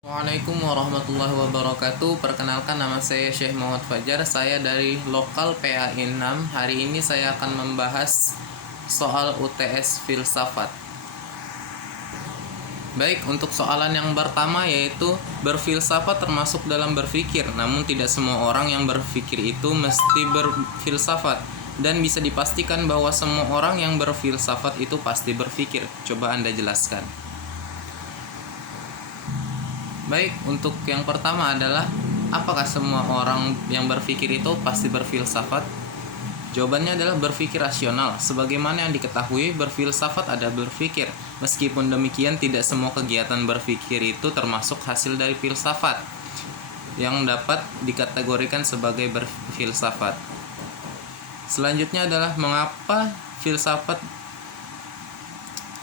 Assalamualaikum warahmatullahi wabarakatuh. Perkenalkan, nama saya Syekh Muhammad Fajar. Saya dari lokal PAI 6. Hari ini saya akan membahas soal UTS filsafat. Baik, untuk soalan yang pertama yaitu berfilsafat termasuk dalam berpikir. Namun tidak semua orang yang berpikir itu mesti berfilsafat. Dan bisa dipastikan bahwa semua orang yang berfilsafat itu pasti berpikir. Coba Anda jelaskan. Baik, untuk yang pertama adalah apakah semua orang yang berpikir itu pasti berfilsafat? Jawabannya adalah berpikir rasional. Sebagaimana yang diketahui, berfilsafat ada berpikir. Meskipun demikian, tidak semua kegiatan berpikir itu termasuk hasil dari filsafat yang dapat dikategorikan sebagai berfilsafat. Selanjutnya adalah mengapa filsafat.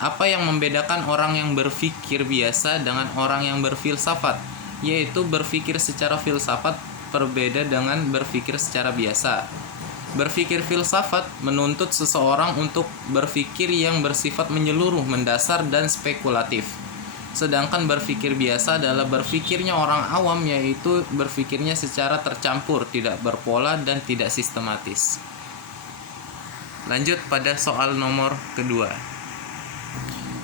Apa yang membedakan orang yang berpikir biasa dengan orang yang berfilsafat? Yaitu berpikir secara filsafat berbeda dengan berpikir secara biasa. Berpikir filsafat menuntut seseorang untuk berpikir yang bersifat menyeluruh, mendasar, dan spekulatif. Sedangkan berpikir biasa adalah berpikirnya orang awam, yaitu berpikirnya secara tercampur, tidak berpola, dan tidak sistematis. Lanjut pada soal nomor kedua.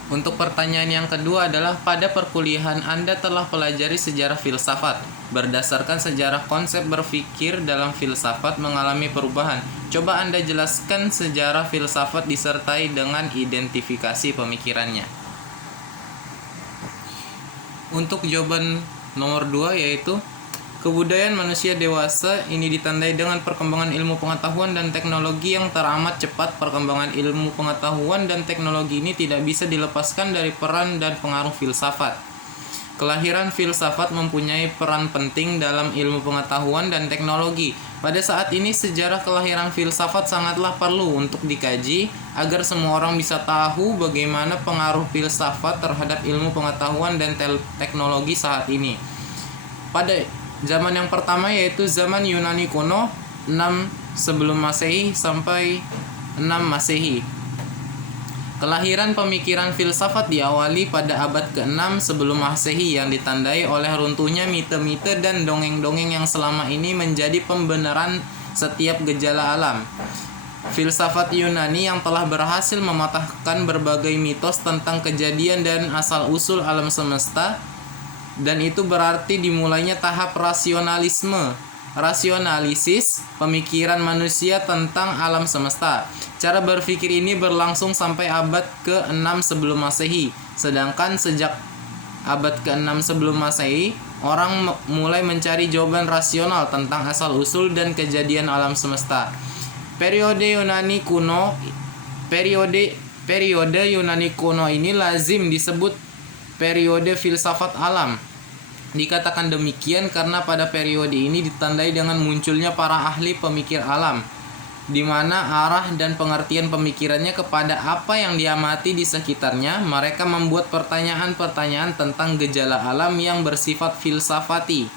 Untuk pertanyaan yang kedua adalah, pada perkuliahan Anda telah pelajari sejarah filsafat. Berdasarkan sejarah, konsep berpikir dalam filsafat mengalami perubahan. Coba Anda jelaskan sejarah filsafat disertai dengan identifikasi pemikirannya. Untuk jawaban nomor 2 yaitu kebudayaan manusia dewasa ini ditandai dengan perkembangan ilmu pengetahuan dan teknologi yang teramat cepat. Perkembangan ilmu pengetahuan dan teknologi ini tidak bisa dilepaskan dari peran dan pengaruh filsafat. Kelahiran filsafat mempunyai peran penting dalam ilmu pengetahuan dan teknologi. Pada saat ini, sejarah kelahiran filsafat sangatlah perlu untuk dikaji agar semua orang bisa tahu bagaimana pengaruh filsafat terhadap ilmu pengetahuan dan teknologi saat ini. Pada zaman yang pertama yaitu zaman Yunani kuno 6 sebelum Masehi sampai 6 Masehi. Kelahiran pemikiran filsafat diawali pada abad ke-6 sebelum Masehi yang ditandai oleh runtuhnya mite-mite dan dongeng-dongeng yang selama ini menjadi pembenaran setiap gejala alam. Filsafat Yunani yang telah berhasil mematahkan berbagai mitos tentang kejadian dan asal-usul alam semesta, dan itu berarti dimulainya tahap rasionalisis pemikiran manusia tentang alam semesta. Cara berpikir ini berlangsung sampai abad ke-6 sebelum Masehi. Sedangkan sejak abad ke-6 sebelum Masehi, orang mulai mencari jawaban rasional tentang asal-usul dan kejadian alam semesta. Periode Yunani kuno ini lazim disebut periode filsafat alam. Dikatakan demikian karena pada periode ini ditandai dengan munculnya para ahli pemikir alam, di mana arah dan pengertian pemikirannya kepada apa yang diamati di sekitarnya. Mereka membuat pertanyaan-pertanyaan tentang gejala alam yang bersifat filsafati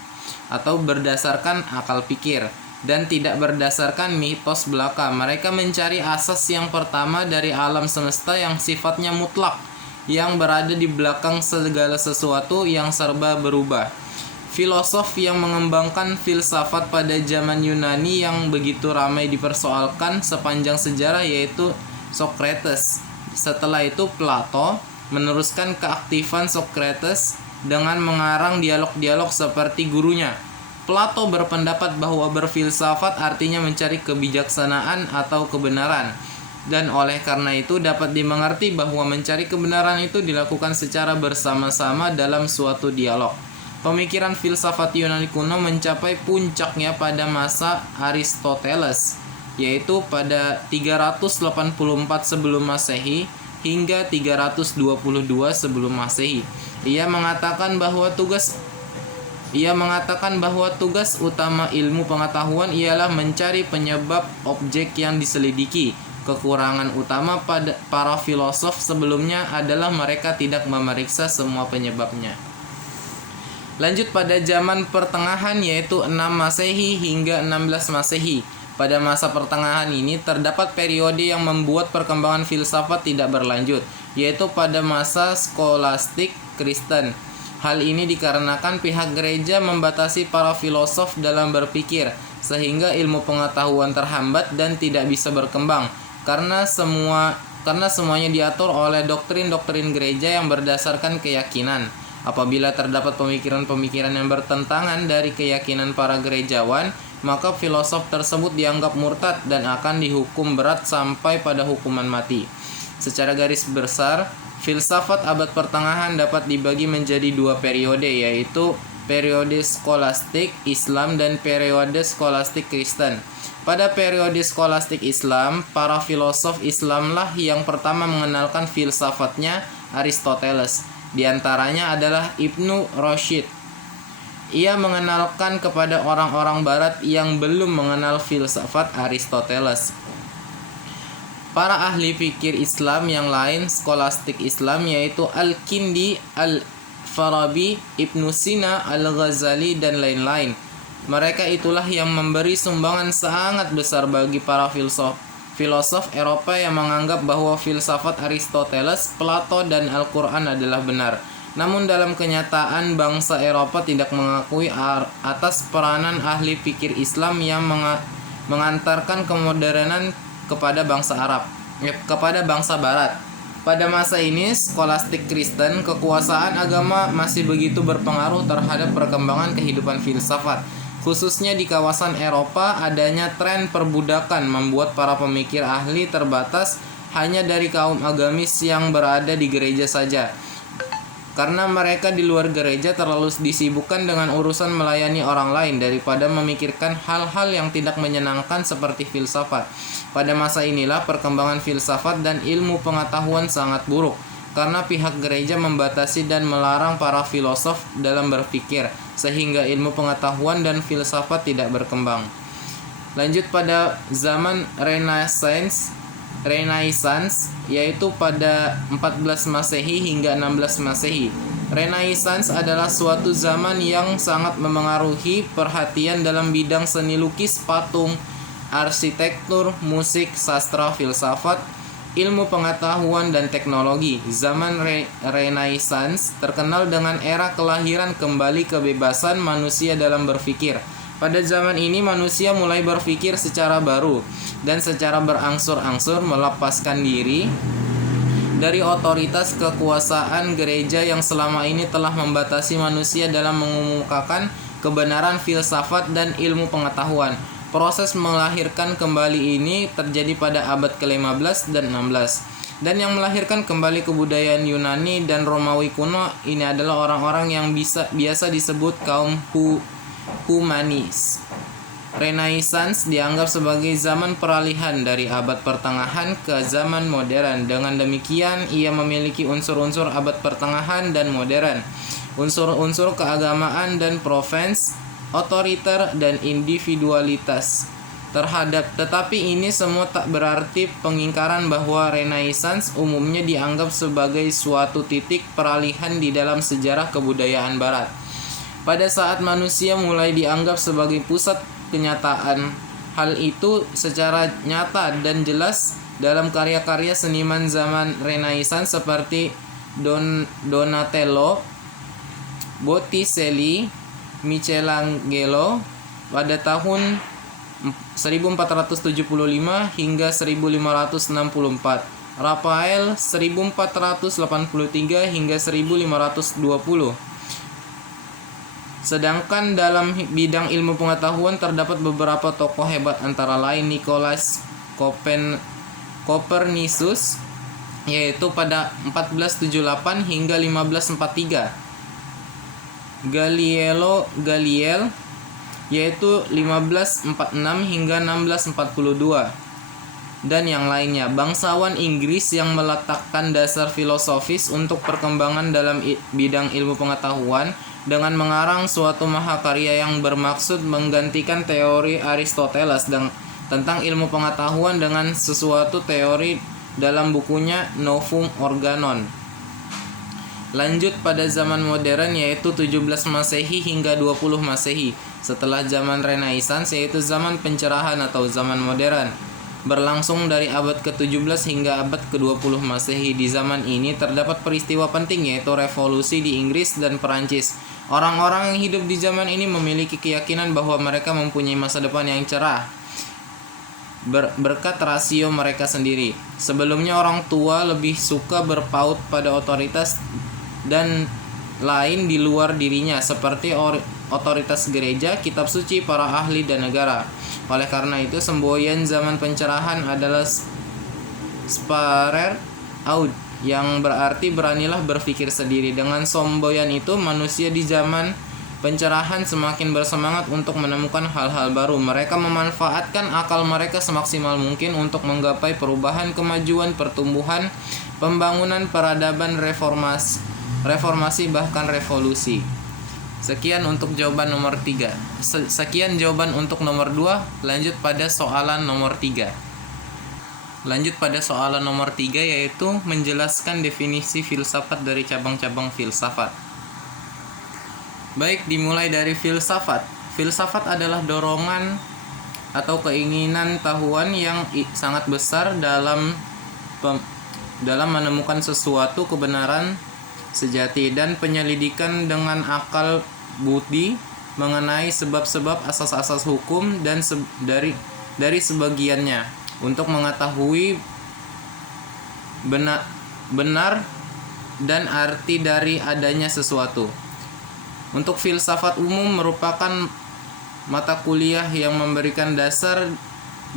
atau berdasarkan akal pikir dan tidak berdasarkan mitos belaka. Mereka mencari asas yang pertama dari alam semesta yang sifatnya mutlak, yang berada di belakang segala sesuatu yang serba berubah. Filosof yang mengembangkan filsafat pada zaman Yunani yang begitu ramai dipersoalkan sepanjang sejarah yaitu Socrates. Setelah itu Plato meneruskan keaktifan Socrates dengan mengarang dialog-dialog seperti gurunya. Plato berpendapat bahwa berfilsafat artinya mencari kebijaksanaan atau kebenaran. Dan oleh karena itu dapat dimengerti bahwa mencari kebenaran itu dilakukan secara bersama-sama dalam suatu dialog. Pemikiran filsafat Yunani kuno mencapai puncaknya pada masa Aristoteles, yaitu pada 384 sebelum Masehi hingga 322 sebelum Masehi. Ia mengatakan bahwa tugas utama ilmu pengetahuan ialah mencari penyebab objek yang diselidiki. Kekurangan utama pada para filosof sebelumnya adalah mereka tidak memeriksa semua penyebabnya. Lanjut pada zaman pertengahan yaitu 6 Masehi hingga 16 Masehi. Pada masa pertengahan ini terdapat periode yang membuat perkembangan filsafat tidak berlanjut, yaitu pada masa skolastik Kristen. Hal ini dikarenakan pihak gereja membatasi para filosof dalam berpikir, sehingga ilmu pengetahuan terhambat dan tidak bisa berkembang karena semuanya diatur oleh doktrin-doktrin gereja yang berdasarkan keyakinan. Apabila terdapat pemikiran-pemikiran yang bertentangan dari keyakinan para gerejawan, maka filosof tersebut dianggap murtad dan akan dihukum berat sampai pada hukuman mati. Secara garis besar, filsafat abad pertengahan dapat dibagi menjadi dua periode, yaitu periode skolastik Islam dan periode skolastik Kristen. Pada periode skolastik Islam, para filosof Islamlah yang pertama mengenalkan filsafatnya Aristoteles. Di antaranya adalah Ibnu Rushd. Ia mengenalkan kepada orang-orang barat yang belum mengenal filsafat Aristoteles. Para ahli fikir Islam yang lain skolastik Islam yaitu Al-Kindi, Al-Farabi, Ibnu Sina, Al-Ghazali, dan lain-lain. Mereka itulah yang memberi sumbangan sangat besar bagi para filosof Eropa yang menganggap bahwa filsafat Aristoteles, Plato, dan Al-Quran adalah benar. Namun dalam kenyataan bangsa Eropa tidak mengakui atas peranan ahli fikir Islam yang mengantarkan kemodernan kepada bangsa Barat. Pada masa ini, skolastik Kristen, kekuasaan agama masih begitu berpengaruh terhadap perkembangan kehidupan filsafat. Khususnya di kawasan Eropa, adanya tren perbudakan membuat para pemikir ahli terbatas hanya dari kaum agamis yang berada di gereja saja. Karena mereka di luar gereja terlalu disibukkan dengan urusan melayani orang lain daripada memikirkan hal-hal yang tidak menyenangkan seperti filsafat. Pada masa inilah perkembangan filsafat dan ilmu pengetahuan sangat buruk, karena pihak gereja membatasi dan melarang para filosof dalam berpikir, sehingga ilmu pengetahuan dan filsafat tidak berkembang. Lanjut pada zaman Renaissance, yaitu pada 14 Masehi hingga 16 Masehi. Renaissance adalah suatu zaman yang sangat memengaruhi perhatian dalam bidang seni lukis, patung, arsitektur, musik, sastra, filsafat, ilmu pengetahuan, dan teknologi. Zaman Renaissance terkenal dengan era kelahiran kembali kebebasan manusia dalam berpikir. Pada zaman ini manusia mulai berpikir secara baru dan secara berangsur-angsur melepaskan diri dari otoritas kekuasaan gereja yang selama ini telah membatasi manusia dalam mengemukakan kebenaran filsafat dan ilmu pengetahuan. Proses melahirkan kembali ini terjadi pada abad ke-15 dan 16. Dan yang melahirkan kembali kebudayaan Yunani dan Romawi kuno ini adalah orang-orang yang biasa disebut kaum humanis. Renaissance dianggap sebagai zaman peralihan dari abad pertengahan ke zaman modern. Dengan demikian, ia memiliki unsur-unsur abad pertengahan dan modern, unsur-unsur keagamaan dan provence, otoriter, dan individualitas. Tetapi ini semua tak berarti pengingkaran bahwa Renaissance umumnya dianggap sebagai suatu titik peralihan di dalam sejarah kebudayaan Barat. Pada saat manusia mulai dianggap sebagai pusat kenyataan, hal itu secara nyata dan jelas dalam karya-karya seniman zaman Renaissance seperti Donatello, Botticelli, Michelangelo pada tahun 1475 hingga 1564, Raphael 1483 hingga 1520. Sedangkan dalam bidang ilmu pengetahuan terdapat beberapa tokoh hebat antara lain Nicolaus Copernicus yaitu pada 1478 hingga 1543. Galileo Galilei yaitu 1546 hingga 1642. Dan yang lainnya, bangsawan Inggris yang meletakkan dasar filosofis untuk perkembangan dalam bidang ilmu pengetahuan dengan mengarang suatu mahakarya yang bermaksud menggantikan teori Aristoteles tentang ilmu pengetahuan dengan sesuatu teori dalam bukunya Novum Organon. Lanjut pada zaman modern yaitu 17 Masehi hingga 20 Masehi. Setelah zaman Renaissance yaitu zaman pencerahan atau zaman modern. berlangsung dari abad ke-17 hingga abad ke-20 Masehi. Di zaman ini terdapat peristiwa penting, yaitu revolusi di Inggris dan Perancis. Orang-orang yang hidup di zaman ini memiliki keyakinan bahwa mereka mempunyai masa depan yang cerah berkat rasio mereka sendiri. Sebelumnya orang tua lebih suka berpaut pada otoritas dan lain di luar dirinya, seperti otoritas gereja, kitab suci, para ahli, dan negara. Oleh karena itu, semboyan zaman pencerahan adalah sparer aud, yang berarti beranilah berpikir sendiri. Dengan semboyan itu, manusia di zaman pencerahan semakin bersemangat untuk menemukan hal-hal baru. Mereka memanfaatkan akal mereka semaksimal mungkin untuk menggapai perubahan, kemajuan, pertumbuhan, pembangunan, peradaban, reformasi, bahkan revolusi. Sekian untuk jawaban nomor 3. Sekian jawaban untuk nomor 2. Lanjut pada soalan nomor 3. Yaitu menjelaskan definisi filsafat dari cabang-cabang filsafat. Baik, dimulai dari filsafat. Filsafat adalah dorongan atau keinginan tahuan yang sangat besar dalam menemukan sesuatu kebenaran sejati dan penyelidikan dengan akal budi mengenai sebab-sebab, asas-asas hukum dan dari sebagiannya untuk mengetahui benar dan arti dari adanya sesuatu. Untuk filsafat umum merupakan mata kuliah yang memberikan dasar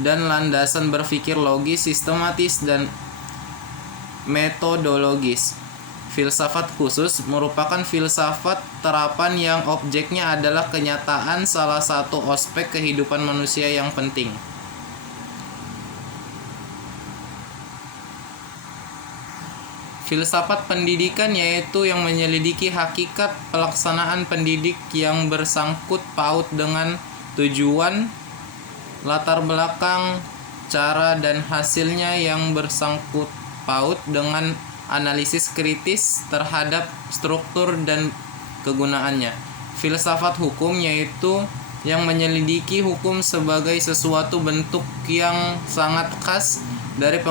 dan landasan berpikir logis, sistematis, dan metodologis. Filsafat khusus merupakan filsafat terapan yang objeknya adalah kenyataan salah satu aspek kehidupan manusia yang penting. Filsafat pendidikan yaitu yang menyelidiki hakikat pelaksanaan pendidik yang bersangkut paut dengan tujuan, latar belakang, cara, dan hasilnya yang bersangkut paut dengan analisis kritis terhadap struktur dan kegunaannya. Filsafat hukum yaitu yang menyelidiki hukum sebagai sesuatu bentuk yang sangat khas dari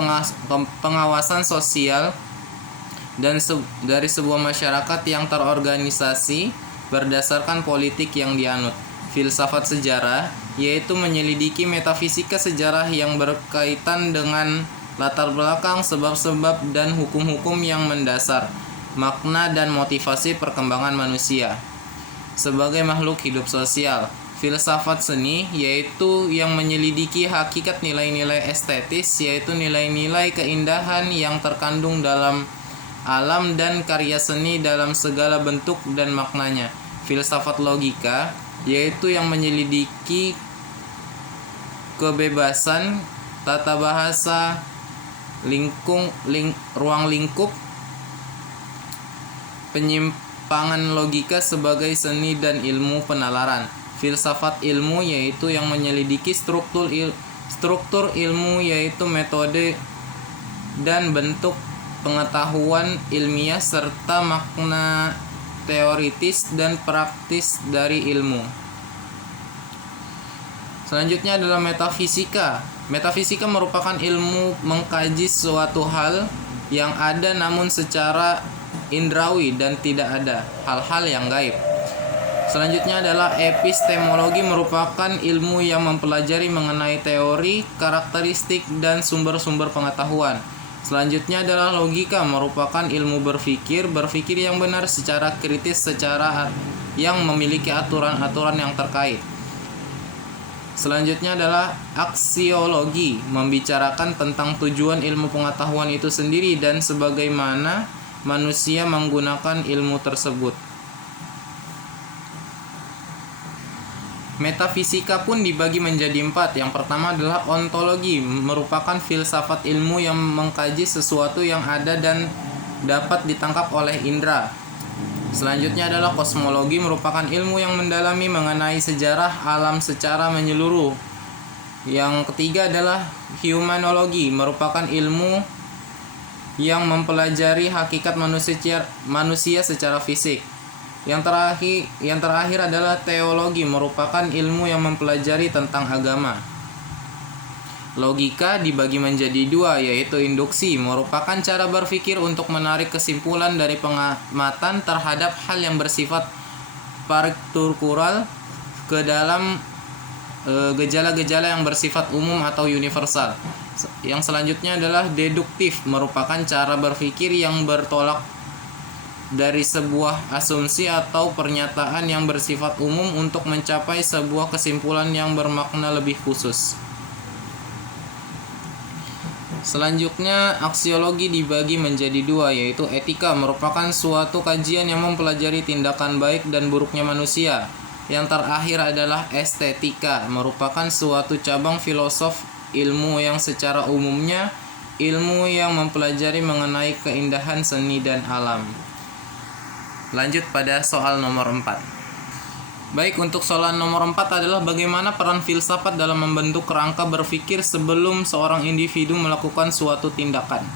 pengawasan sosial dan dari sebuah masyarakat yang terorganisasi berdasarkan politik yang dianut. Filsafat sejarah yaitu menyelidiki metafisika sejarah yang berkaitan dengan latar belakang, sebab-sebab, dan hukum-hukum yang mendasar makna dan motivasi perkembangan manusia sebagai makhluk hidup sosial. Filsafat seni yaitu yang menyelidiki hakikat nilai-nilai estetis, yaitu nilai-nilai keindahan yang terkandung dalam alam dan karya seni dalam segala bentuk dan maknanya. Filsafat logika yaitu yang menyelidiki kebebasan, tata bahasa, ruang lingkup, penyimpangan logika sebagai seni dan ilmu penalaran. Filsafat ilmu yaitu yang menyelidiki struktur ilmu, yaitu metode dan bentuk pengetahuan ilmiah serta makna teoritis dan praktis dari ilmu. Selanjutnya adalah metafisika. Metafisika merupakan ilmu mengkaji suatu hal yang ada namun secara indrawi dan tidak ada hal-hal yang gaib. Selanjutnya adalah epistemologi, merupakan ilmu yang mempelajari mengenai teori, karakteristik, dan sumber-sumber pengetahuan. Selanjutnya adalah logika, merupakan ilmu berpikir yang benar secara kritis, secara yang memiliki aturan-aturan yang terkait. Selanjutnya adalah aksiologi, membicarakan tentang tujuan ilmu pengetahuan itu sendiri dan sebagaimana manusia menggunakan ilmu tersebut. Metafisika pun dibagi menjadi 4. Yang pertama adalah ontologi, merupakan filsafat ilmu yang mengkaji sesuatu yang ada dan dapat ditangkap oleh indera. Selanjutnya adalah kosmologi, merupakan ilmu yang mendalami mengenai sejarah alam secara menyeluruh. Yang ketiga adalah humanologi, merupakan ilmu yang mempelajari hakikat manusia secara fisik. Yang terakhir adalah teologi, merupakan ilmu yang mempelajari tentang agama. Logika dibagi menjadi dua, yaitu induksi, merupakan cara berpikir untuk menarik kesimpulan dari pengamatan terhadap hal yang bersifat struktural ke dalam gejala-gejala yang bersifat umum atau universal. Yang selanjutnya adalah deduktif, merupakan cara berpikir yang bertolak dari sebuah asumsi atau pernyataan yang bersifat umum untuk mencapai sebuah kesimpulan yang bermakna lebih khusus. Selanjutnya, aksiologi dibagi menjadi dua, yaitu etika, merupakan suatu kajian yang mempelajari tindakan baik dan buruknya manusia. Yang terakhir adalah estetika, merupakan suatu cabang filosof ilmu yang secara umumnya ilmu yang mempelajari mengenai keindahan seni dan alam. Lanjut pada soal nomor 4. Baik, untuk soalan nomor 4 adalah bagaimana peran filsafat dalam membentuk kerangka berpikir sebelum seorang individu melakukan suatu tindakan.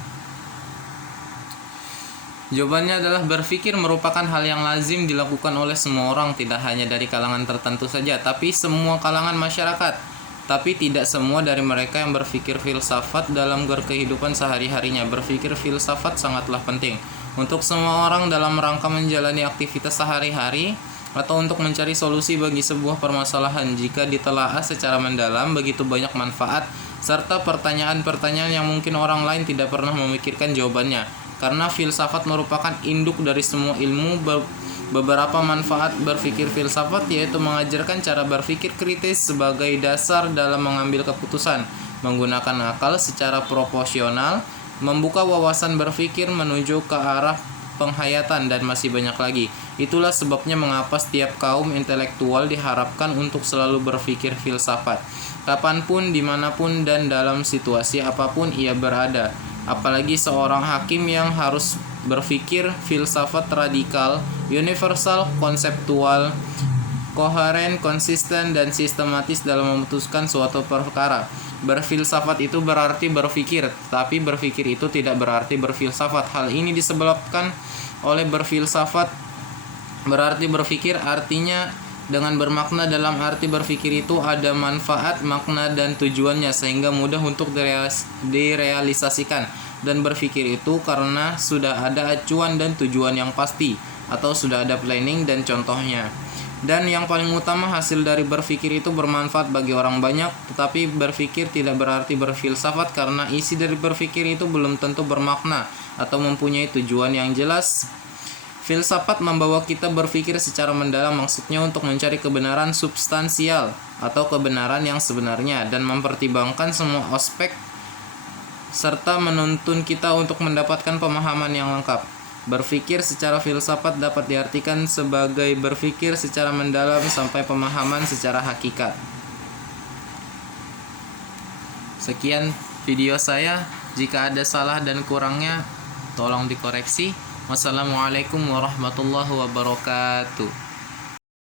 Jawabannya adalah berpikir merupakan hal yang lazim dilakukan oleh semua orang, tidak hanya dari kalangan tertentu saja, tapi semua kalangan masyarakat. Tapi tidak semua dari mereka yang berpikir filsafat dalam kehidupan sehari-harinya. Berpikir filsafat sangatlah penting untuk semua orang dalam rangka menjalani aktivitas sehari-hari atau untuk mencari solusi bagi sebuah permasalahan. Jika ditelaah secara mendalam, begitu banyak manfaat serta pertanyaan-pertanyaan yang mungkin orang lain tidak pernah memikirkan jawabannya. Karena filsafat merupakan induk dari semua ilmu, beberapa manfaat berpikir filsafat yaitu mengajarkan cara berpikir kritis sebagai dasar dalam mengambil keputusan, menggunakan akal secara proporsional, membuka wawasan berpikir menuju ke arah penghayatan, dan masih banyak lagi. Itulah sebabnya mengapa setiap kaum intelektual diharapkan untuk selalu berpikir filsafat, kapanpun, dimanapun, dan dalam situasi apapun ia berada. Apalagi seorang hakim yang harus berpikir filsafat radikal, universal, konseptual, koheren, konsisten, dan sistematis dalam memutuskan suatu perkara. Berfilsafat itu berarti berpikir, tapi berpikir itu tidak berarti berfilsafat. Hal ini disebabkan oleh berfilsafat berarti berpikir, artinya dengan bermakna. Dalam arti berpikir itu ada manfaat, makna, dan tujuannya sehingga mudah untuk direalisasikan. Dan berpikir itu karena sudah ada acuan dan tujuan yang pasti, atau sudah ada planning dan contohnya. Dan yang paling utama, hasil dari berpikir itu bermanfaat bagi orang banyak. Tetapi berpikir tidak berarti berfilsafat, karena isi dari berpikir itu belum tentu bermakna atau mempunyai tujuan yang jelas. Filsafat membawa kita berpikir secara mendalam, maksudnya untuk mencari kebenaran substansial atau kebenaran yang sebenarnya, dan mempertimbangkan semua aspek serta menuntun kita untuk mendapatkan pemahaman yang lengkap. Berpikir secara filsafat dapat diartikan sebagai berpikir secara mendalam sampai pemahaman secara hakikat. Sekian video saya. Jika ada salah dan kurangnya, tolong dikoreksi. Wassalamualaikum warahmatullahi wabarakatuh.